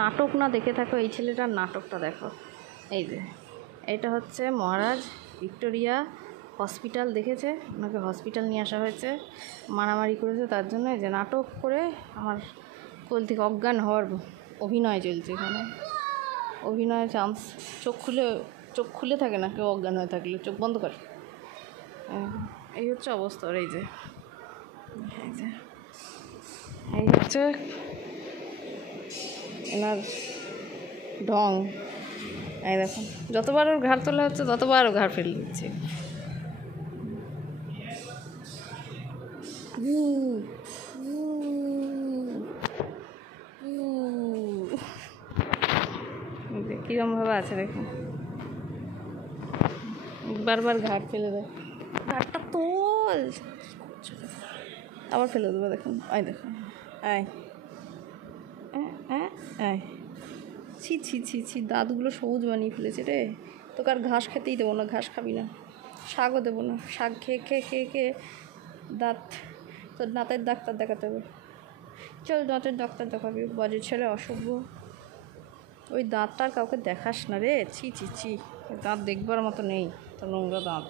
নাটক না দেখে থাকো, এই ছেলেটার নাটকটা দেখো। এই যে এটা হচ্ছে মহারাজ ভিক্টোরিয়া হসপিটাল, দেখেছে? ওনাকে হসপিটাল নিয়ে আসা হয়েছে, মারামারি করেছে তার জন্য। এই যে নাটক করে আমার কোল থেকে অজ্ঞান হওয়ার অভিনয় চলছে এখানে, অভিনয় চান্স। চোখ খুলে থাকে না কেউ অজ্ঞান হয়ে থাকলে, চোখ বন্ধ করে। এই হচ্ছে অবস্থা। এই যে এই হচ্ছে এনার ঢং। এই দেখুন, যতবার ওর ঘাড় তোলা হচ্ছে ততবার ও ঘাড় ফেলে দিচ্ছে। কীরমভাবে আছে দেখুন, বারবার ঘাড় ফেলে দেয়। ঘাড়টা তোল, আবার ফেলে দেবো। দেখুন, আয় দেখুন, আয় আয়। ছি ছি ছি ছি, দাঁতগুলো সবুজ বানিয়ে ফেলেছে রে। তোকে আর ঘাস খেতেই দেবো না, ঘাস খাবি না, শাকও দেবো না। শাক খেয়ে খেয়ে খেয়ে খেয়ে দাঁত, তোর দাঁতের ডাক্তার দেখাতে হবে। চল দাঁতের ডাক্তার দেখাবি, বাজে ছেলে, অসভ্য। ওই দাঁতটার কাউকে দেখাস না রে, ছি ছি ছি, দাঁত দেখবার মতো নেই, তোর নোংরা দাঁত।